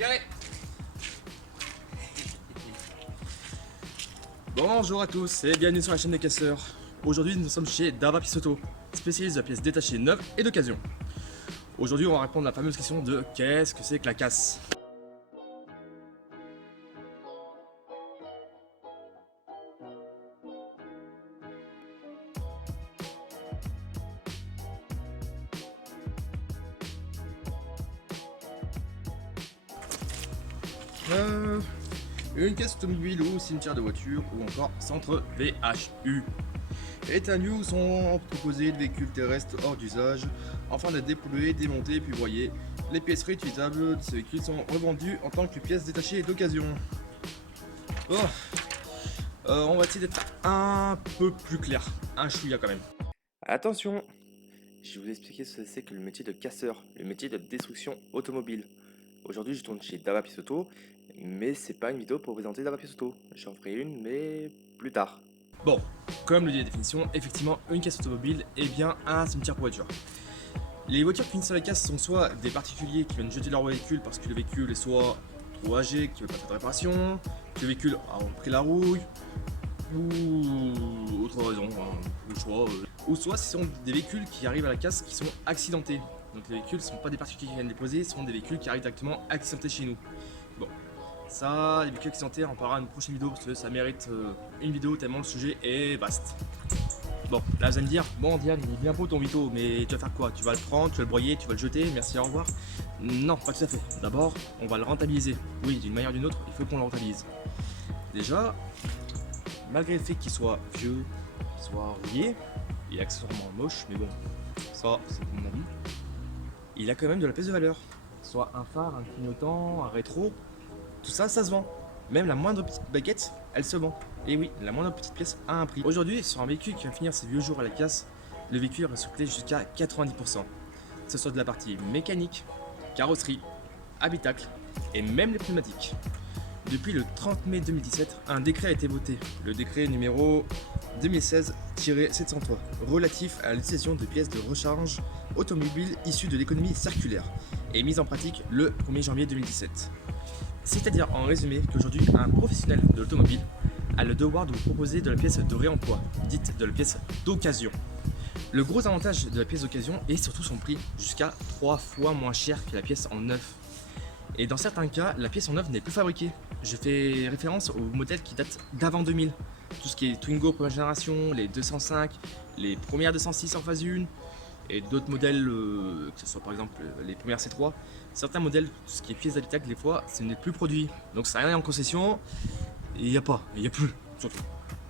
garé. Bonjour à tous et bienvenue sur la chaîne des casseurs. Aujourd'hui nous sommes chez Dava Pièces Auto, spécialiste de pièces détachées neuves et d'occasion. Aujourd'hui on va répondre à la fameuse question de qu'est-ce que c'est que la casse. Une caisse automobile ou cimetière de voitures ou encore centre VHU est un lieu où sont proposés des véhicules terrestres hors d'usage afin d'être dépollués, démontés puis broyés. Les pièces réutilisables de ces véhicules sont revendues en tant que pièces détachées d'occasion. Bon, on va essayer d'être un peu plus clair, un chouïa quand même. Attention, je vais vous expliquer ce que c'est que le métier de casseur, le métier de destruction automobile. Aujourd'hui, je tourne chez Dava Pièces Auto, mais c'est pas une vidéo pour présenter Dava Pièces Auto. J'en ferai une, mais plus tard. Bon, comme le dit la définition, effectivement, une caisse automobile est bien un cimetière pour voitures. Les voitures qui finissent sur la casse sont soit des particuliers qui viennent jeter leur véhicule parce que le véhicule est soit trop âgé, qui ne veut pas faire de réparation, que le véhicule a pris la rouille, ou autre raison, ou choix. Ou soit ce sont des véhicules qui arrivent à la casse qui sont accidentés. Donc les véhicules ne sont pas des particuliers qui viennent les poser, ce sont des véhicules qui arrivent directement accidentés chez nous. Bon, ça, les véhicules accidentés, on en parlera dans une prochaine vidéo parce que ça mérite une vidéo tellement le sujet est vaste. Bon, là vous allez me dire, bon Diane, il est bien beau ton Vito, mais tu vas faire quoi? Tu vas le prendre, tu vas le broyer, tu vas le jeter, merci, au revoir? Non, pas tout à fait. D'abord, on va le rentabiliser. Oui, d'une manière ou d'une autre, il faut qu'on le rentabilise. Déjà, malgré le fait qu'il soit vieux, qu'il soit rouillé, il est accessoirement moche, mais bon, ça c'est mon avis, il a quand même de la pièce de valeur. Soit un phare, un clignotant, un rétro, tout ça, ça se vend. Même la moindre petite baguette, elle se vend. Et oui, la moindre petite pièce a un prix. Aujourd'hui, sur un véhicule qui va finir ses vieux jours à la casse, le véhicule va recycler jusqu'à 90%. Que ce soit de la partie mécanique, carrosserie, habitacle et même les pneumatiques. Depuis le 30 mai 2017, un décret a été voté, le décret numéro 2016-703, relatif à l'utilisation de pièces de recharge automobile issues de l'économie circulaire, et mise en pratique le 1er janvier 2017. C'est-à-dire en résumé qu'aujourd'hui, un professionnel de l'automobile a le devoir de vous proposer de la pièce de réemploi, dite de la pièce d'occasion. Le gros avantage de la pièce d'occasion est surtout son prix, jusqu'à 3 fois moins cher que la pièce en neuf. Et dans certains cas, la pièce en neuf n'est plus fabriquée. Je fais référence aux modèles qui datent d'avant 2000. Tout ce qui est Twingo première génération, les 205, les premières 206 en phase 1, et d'autres modèles, que ce soit par exemple les premières C3. Certains modèles, tout ce qui est pièces d'habitacle, des fois, ce n'est plus produit. Donc ça rien en concession, et il n'y a pas, il n'y a plus, surtout.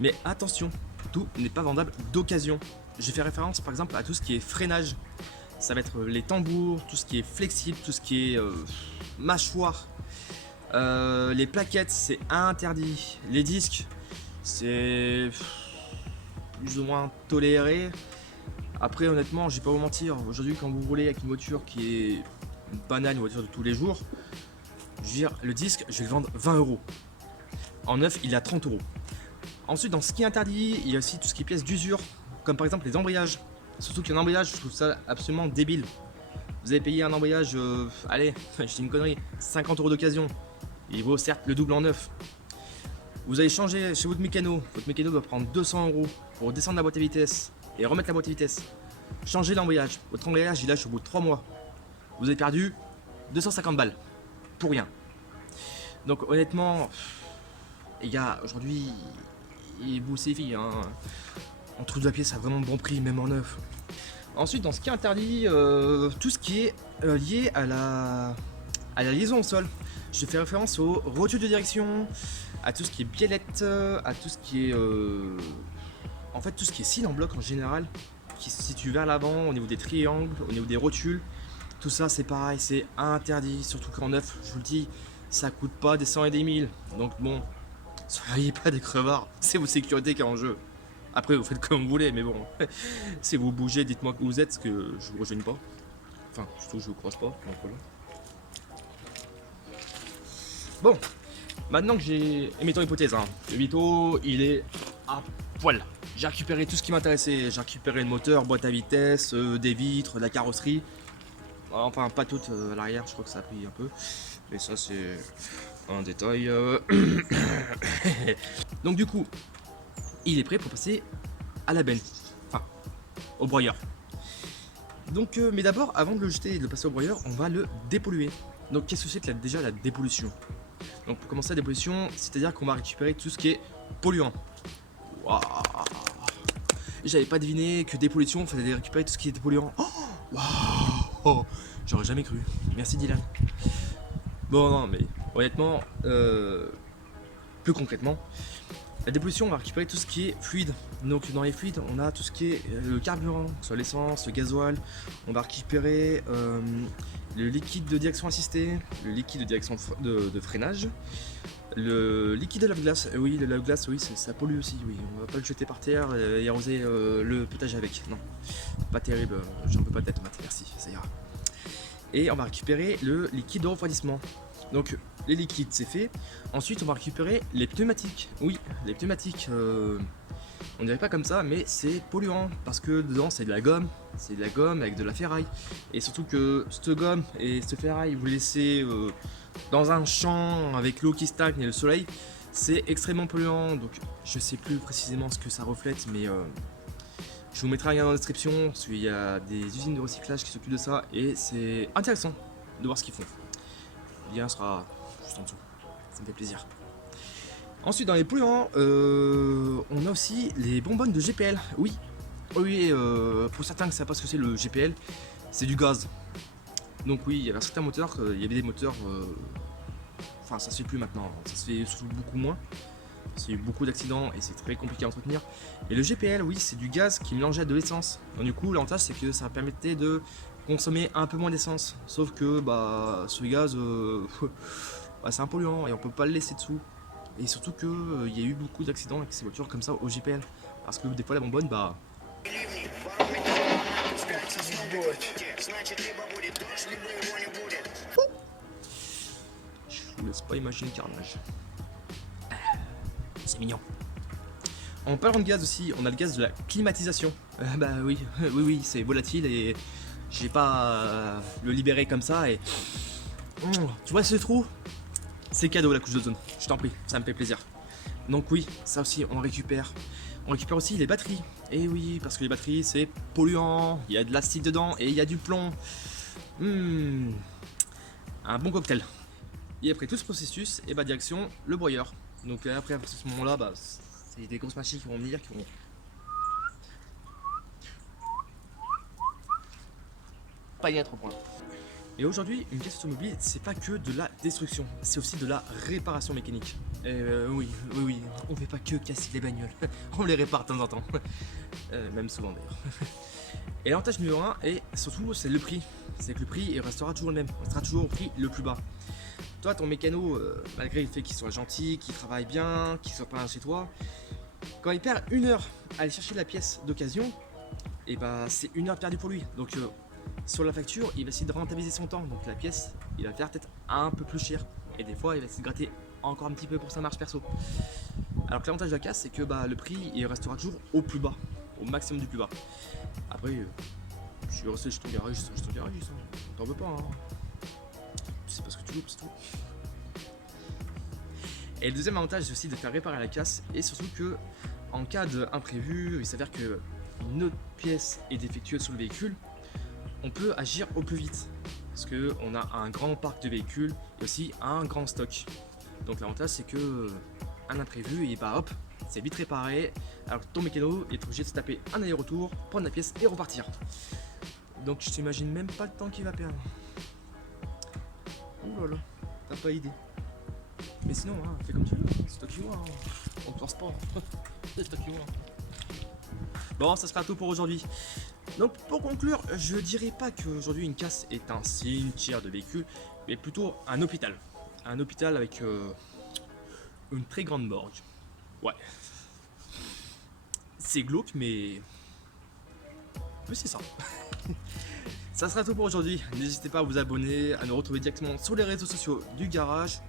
Mais attention, tout n'est pas vendable d'occasion. Je fais référence par exemple à tout ce qui est freinage. Ça va être les tambours, tout ce qui est flexible, tout ce qui est mâchoire. Les plaquettes, c'est interdit. Les disques, c'est plus ou moins toléré. Après, honnêtement, je vais pas vous mentir, aujourd'hui, quand vous roulez avec une voiture qui est une banale, une voiture de tous les jours, je veux dire, le disque, je vais le vendre 20 €. En neuf, il est à 30 €. Ensuite, dans ce qui est interdit, il y a aussi tout ce qui est pièces d'usure, comme par exemple les embrayages. Surtout qu'un embrayage, je trouve ça absolument débile. Vous avez payé un embrayage, allez, je dis une connerie, 50 € d'occasion. Il vaut certes le double en neuf. Vous allez changer chez votre mécano va prendre 200 € pour descendre la boîte à vitesse et remettre la boîte à vitesse. Changez l'embrayage, votre embrayage il lâche au bout de 3 mois. Vous avez perdu 250 balles, pour rien. Donc honnêtement, les gars, aujourd'hui, vous c'est filles, hein, on trouve de la pièce à vraiment bon prix, même en neuf. Ensuite, dans ce qui est interdit, tout ce qui est lié à la liaison au sol. Je fais référence aux rotules de direction, à tout ce qui est biellette, à tout ce qui est... en fait, tout ce qui est cils en bloc en général, qui se situe vers l'avant, au niveau des triangles, au niveau des rotules. Tout ça, c'est pareil, c'est interdit, surtout qu'en neuf, je vous le dis, ça coûte pas des 100 et des 1000. Donc bon, soyez pas des crevards, c'est votre sécurité qui est en jeu. Après, vous faites comme vous voulez, mais bon, si vous bougez, dites-moi que vous êtes, parce que je vous rejoigne pas. Enfin, surtout, je vous croise pas, donc voilà. Bon, maintenant que j'ai... Émettons hypothèse, hein. Le Vito, il est à poil. J'ai récupéré tout ce qui m'intéressait. J'ai récupéré le moteur, boîte à vitesse, des vitres, la carrosserie. Enfin, pas toutes à l'arrière, je crois que ça a pris un peu. Mais ça, c'est un détail. Donc, du coup, il est prêt pour passer à la benne. Enfin, au broyeur. Donc, mais d'abord, avant de le jeter et de le passer au broyeur, on va le dépolluer. Donc, qu'est-ce que c'est que déjà la dépollution? Donc, pour commencer la dépollution, c'est-à-dire qu'on va récupérer tout ce qui est polluant. Waouh! J'avais pas deviné que dépollution, il fallait récupérer tout ce qui était polluant. Oh, waouh! J'aurais jamais cru. Merci Dylan. Bon, non, mais honnêtement, plus concrètement, la dépollution, on va récupérer tout ce qui est fluide. Donc dans les fluides, on a tout ce qui est le carburant, soit l'essence, le gasoil. On va récupérer le liquide de direction assistée, le liquide de direction de freinage, le liquide de lave-glace. Oui, le lave-glace, oui, ça pollue aussi. Oui, on va pas le jeter par terre et arroser le potager avec. Non, pas terrible. J'en peux pas de la tomate. Merci, ça ira. Et on va récupérer le liquide de refroidissement. Donc les liquides c'est fait. Ensuite on va récupérer les pneumatiques. Oui, les pneumatiques, on dirait pas comme ça, mais c'est polluant parce que dedans c'est de la gomme. C'est de la gomme avec de la ferraille. Et surtout que cette gomme et cette ferraille, vous laissez dans un champ avec l'eau qui stagne et le soleil, c'est extrêmement polluant. Donc je sais plus précisément ce que ça reflète, mais je vous mettrai un lien dans la description parce qu'il y a des usines de recyclage qui s'occupent de ça et c'est intéressant de voir ce qu'ils font. Le lien sera juste en dessous, ça me fait plaisir. Ensuite, dans les polluants, on a aussi les bonbonnes de GPL. Oui, oui, pour certains qui ne savent pas ce que c'est le GPL, c'est du gaz. Donc oui, il y avait un certain moteur, il y avait des moteurs, enfin ça se fait plus maintenant, ça se fait surtout beaucoup moins. Il y a eu beaucoup d'accidents et c'est très compliqué à entretenir. Et le GPL, oui, c'est du gaz qui mélangeait à de l'essence. Donc du coup, l'avantage c'est que ça permettait de consommer un peu moins d'essence. Sauf que bah, ce gaz, bah, c'est un polluant et on peut pas le laisser dessous. Et surtout que il y a eu beaucoup d'accidents avec ces voitures comme ça au GPL. Parce que des fois la bonbonne, bah... Je vous laisse pas imaginer le carnage. C'est mignon. En parlant de gaz aussi, on a le gaz de la climatisation. Bah oui, oui, c'est volatile et j'ai pas le libérer comme ça et... tu vois ce trou? C'est cadeau la couche d'ozone, je t'en prie, ça me fait plaisir. Donc oui, ça aussi on récupère. On récupère aussi les batteries. Et oui, parce que les batteries c'est polluant, il y a de l'acide dedans et il y a du plomb. Un bon cocktail. Et après tout ce processus, et bah direction le broyeur. Donc après à ce moment-là, bah, c'est des grosses machines qui vont venir, qui vont... pas y être au point. Et aujourd'hui, une pièce automobile, c'est pas que de la destruction, c'est aussi de la réparation mécanique. Oui, on fait pas que casser les bagnoles, on les répare de temps en temps. Même souvent d'ailleurs. Et l'avantage numéro 1, et surtout, c'est le prix. C'est que le prix, il restera toujours le même, il restera toujours au prix le plus bas. Toi, ton mécano, malgré le fait qu'il soit gentil, qu'il travaille bien, qu'il soit pas chez toi, quand il perd une heure à aller chercher la pièce d'occasion, et bah c'est une heure perdue pour lui. Donc sur la facture, il va essayer de rentabiliser son temps. Donc la pièce, il va faire peut-être un peu plus cher. Et des fois, il va essayer de gratter encore un petit peu pour sa marge perso. Alors que l'avantage de la casse, c'est que bah, le prix, il restera toujours au plus bas, au maximum du plus bas. Après, je suis resté chez ton garagiste, t'en veux pas, hein. Tu sais pas ce que tu veux, c'est tout. Et le deuxième avantage, c'est aussi de faire réparer la casse. Et surtout que, en cas d'imprévu, il s'avère que une autre pièce est défectueuse sur le véhicule, on peut agir au plus vite. Parce qu'on a un grand parc de véhicules et aussi un grand stock. Donc l'avantage, c'est que un imprévu, et bah hop, c'est vite réparé. Alors que ton mécano est obligé de se taper un aller-retour, prendre la pièce et repartir. Donc je t'imagine même pas le temps qu'il va perdre. Ouh là là, t'as pas idée. Mais sinon, hein, fais comme tu veux, c'est toi qui vois, hein. On te force pas. C'est toi qui vois. Bon, ça sera tout pour aujourd'hui. Donc pour conclure, je dirais pas qu'aujourd'hui une casse est un cimetière de véhicules, mais plutôt un hôpital. Un hôpital avec une très grande morgue. Ouais. C'est glauque, mais c'est ça. Ça sera tout pour aujourd'hui. N'hésitez pas à vous abonner, à nous retrouver directement sur les réseaux sociaux du garage.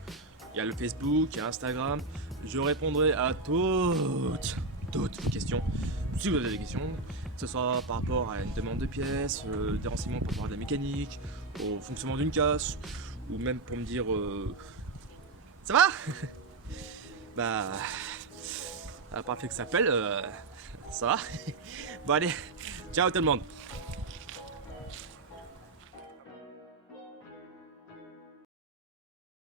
Il y a le Facebook, il y a Instagram. Je répondrai à toutes d'autres questions. Si vous avez des questions, que ce soit par rapport à une demande de pièces, des renseignements par rapport à de la mécanique, au fonctionnement d'une casse, ou même pour me dire ça va. Bah, à part le fait que ça s'appelle, ça va. Bon allez, ciao tout le monde.